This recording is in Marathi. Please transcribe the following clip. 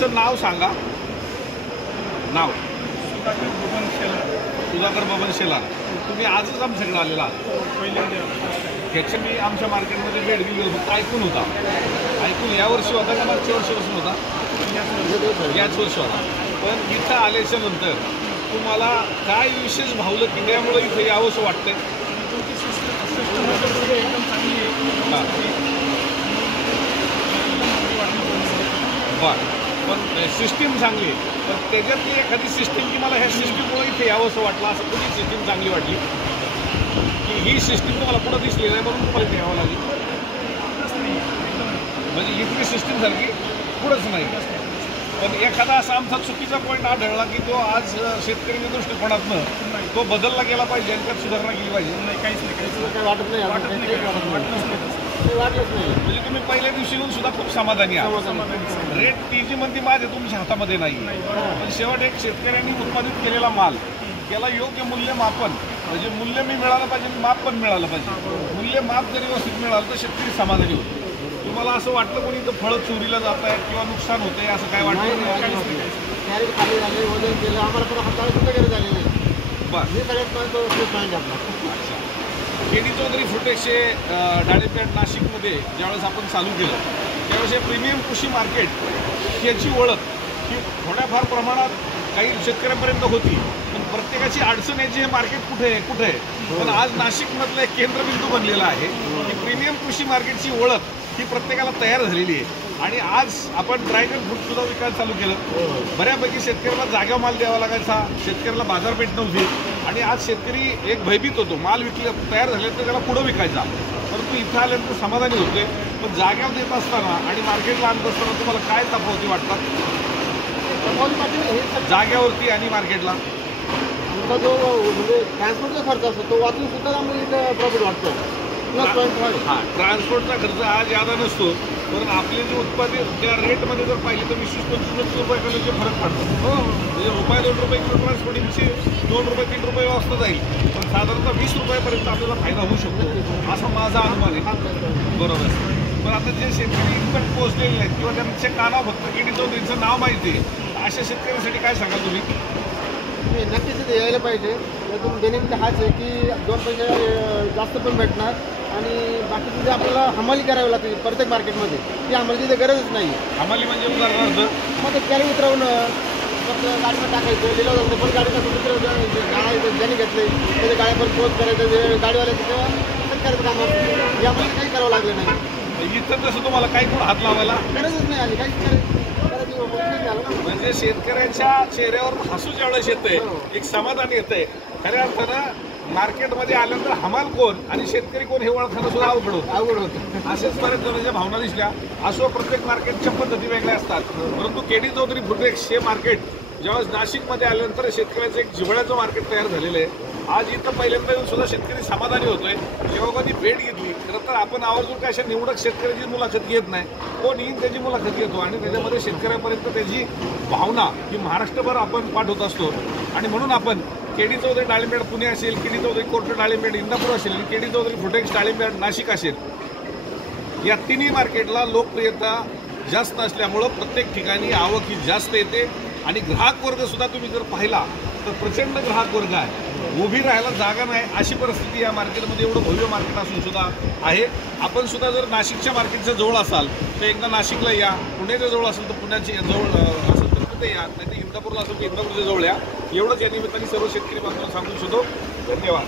तुमचं नाव सांगा. नाव सुधाकर बबन शेलार. तुम्ही आजच आमच्याकडे आलेला आहात. ह्याच्या मी आमच्या मार्केटमध्ये भेट दिली फक्त ऐकून होता. ऐकून यावर्षी होता का मागच्या वर्षीपासून होता? याच वर्षी होता. पण इथं आल्याच्या नंतर तुम्हाला काय विशेष भावलं की त्यामुळे इथं यावंसं वाटतंय? बरं, पण सिस्टीम चांगली आहे. पण त्याच्यातली एखादी सिस्टीम की मला ह्या सिस्टीममुळे इथे यावंसं वाटलं, असं कुठली सिस्टीम चांगली वाटली की ही सिस्टीम तुम्हाला कुठं दिसली नाही म्हणून तुम्हाला इथे यावं लागेल? म्हणजे इथली सिस्टीम सारखी पुढंच नाही. पण एखादा असा आमचा चुकीचा पॉईंट आढळला की तो आज शेतकरी दृष्टिकोनातनं तो बदलला गेला पाहिजे आणि त्यात सुधारणा केली पाहिजे. नाही, काहीच काही वाटत नाही. म्हणजे तुम्ही पहिल्या दिवशी येऊन सुद्धा खूप समाधानी आहात. रेट ती जी म्हणती माझे तुमच्या हातामध्ये नाही. पण शेवट एक शेतकऱ्यांनी उत्पादित केलेला माल त्याला योग्य मूल्यमापन म्हणजे मूल्य मी मिळालं पाहिजे, माप पण मिळालं पाहिजे. मूल्यमाप जरी व्यवस्थित मिळालं तर शेतकरी समाधानी होतो. तुम्हाला असं वाटलं कोणी इथं फळं चोरीला जात आहेत किंवा नुकसान होतंय असं काय वाटतं? अच्छा. केडी चौधरी फुटेक्सचे डाळिंबपेठ नाशिकमध्ये ज्यावेळेस आपण चालू केलं त्यावेळेस हे प्रीमियम कृषी मार्केट याची ओळख ही थोड्याफार प्रमाणात काही शेतकऱ्यांपर्यंत होती. पण प्रत्येकाची अडचण याची हे मार्केट कुठे आहे. पण आज नाशिकमधलं एक केंद्रबिंदू बनलेला आहे की प्रीमियम कृषी मार्केटची ओळख ही प्रत्येकाला तयार झालेली आहे. आणि आज आपण ड्रॅगन फ्रूट सुद्धा विकायला चालू केलं. बऱ्यापैकी शेतकऱ्याला जाग्यावर माल द्यावा लागायचा, शेतकऱ्याला बाजारपेठ नव्हती आणि आज शेतकरी एक भयभीत होतो. माल विकलं तयार झाले तर त्याला पुढं विकायचा. परंतु इथं आल्यानंतर समाधानी होते. पण जाग्यावर देत असताना आणि मार्केटला आणत असताना तुम्हाला काय तफावती वाटतात जाग्यावरती आणि मार्केटला? आमचा जो म्हणजे ट्रान्सपोर्टचा खर्च असतो तो वाचून सुद्धा आम्हाला प्रॉफिट वाटतो. हां, ट्रान्सपोर्टचा खर्च आज ज्यादा नसतो. पण आपले जे उत्पादित त्या रेटमध्ये जर पाहिजे तर 20-25 रुपये किलोचे फरक पडतो. म्हणजे ₹2 किलो ट्रान्सपोर्टिंगची ₹2-3 वाजता जाईल. पण साधारणतः 20 रुपयापर्यंत आपल्याला फायदा होऊ शकतो असा माझा अनुमान आहे. बरोबर. पण आता जे शेतकरी इथपर्यंत पोहोचलेले आहेत किंवा त्यांच्या कानावर फक्त केडी चौधरीचं नाव माहिती आहे अशा शेतकऱ्यांसाठी काय सांगाल तुम्ही? नक्कीच ते यायला पाहिजे. त्यातून बेनिफिट हाच आहे की 2 पैसे जास्त पण भेटणार आणि बाकी जे आपल्याला हमाली करावी लागते प्रत्येक मार्केटमध्ये ती हमालीची तिथे गरजच नाही. हमाली म्हणजे उदाहरणार्थ मग ते कॅरी उतरवणं गाडीवर टाकायचं लिहिलं जातं. पण गाडीचा गाड्या ज्यांनी घेतले त्याच्या गाड्यावर पोच करायचं गाडीवाल्याचं तेव्हा शेतकऱ्याचं काम असतं. यामध्ये काही करावं लागलं नाही. इथं तसं तुम्हाला काही पण हात लावायला गरजच नाही आली. काहीच म्हणजे शेतकऱ्यांच्या चेहऱ्यावर हसू ज्यावेळेस येतंय एक समाधान येतंय. खऱ्या अर्थानं मार्केटमध्ये आल्यानंतर हमाल कोण आणि शेतकरी कोण हे ओळखणं सुद्धा अवघड होतं. असेच बरेच जणांच्या भावना दिसल्या. असो प्रत्येक मार्केटच्या पद्धती वेगळ्या असतात. परंतु केडी चौधरी फुटेक्स हे मार्केट ज्यावेळेस नाशिकमध्ये आल्यानंतर शेतकऱ्याचं एक जिव्हाळ्याचं मार्केट तयार झालेलं आहे. आज इथं पहिल्यांदा येऊन सुद्धा शेतकरी समाधानी होतोय. जेव्हा कधी भेट घेतली खरं तर आपण आवर्जून काय अशा निवडक शेतकऱ्याची मुलाखत घेत नाही. कोण येईल त्याची मुलाखत घेतो आणि त्याच्यामध्ये शेतकऱ्यापर्यंत त्याची भावना ही महाराष्ट्रभर आपण पाठवत असतो. आणि म्हणून आपण केडी चौधरी डाळिंबपेठ पुणे असेल, केडी चौधरी कोर्ट डाळिंबपेठ इंदापूर असेल आणि केडी चौधरी फुटेक्स डाळिंबपेठ नाशिक असेल या तिन्ही मार्केटला लोकप्रियता जास्त असल्यामुळं प्रत्येक ठिकाणी आवक ही जास्त येते. आणि ग्राहक वर्ग सुद्धा तुम्ही जर पाहिला तर प्रचंड ग्राहक वर्ग आहे. उभी राहायला जागा नाही अशी परिस्थिती या मार्केटमध्ये एवढं भव्य मार्केट असून सुद्धा आहे. आपण सुद्धा जर नाशिकच्या मार्केटच्या जवळ असाल तर एकदा नाशिकला या, पुण्याच्या जवळ असेल तर पुण्याच्या जवळ असेल तर तिथे या, नाही तर इंदापूरला असेल तर इंदापूरच्या जवळ या. एवढंच या निमित्ताने सर्व शेतकरी बांधवांना सांगू इच्छितो. धन्यवाद.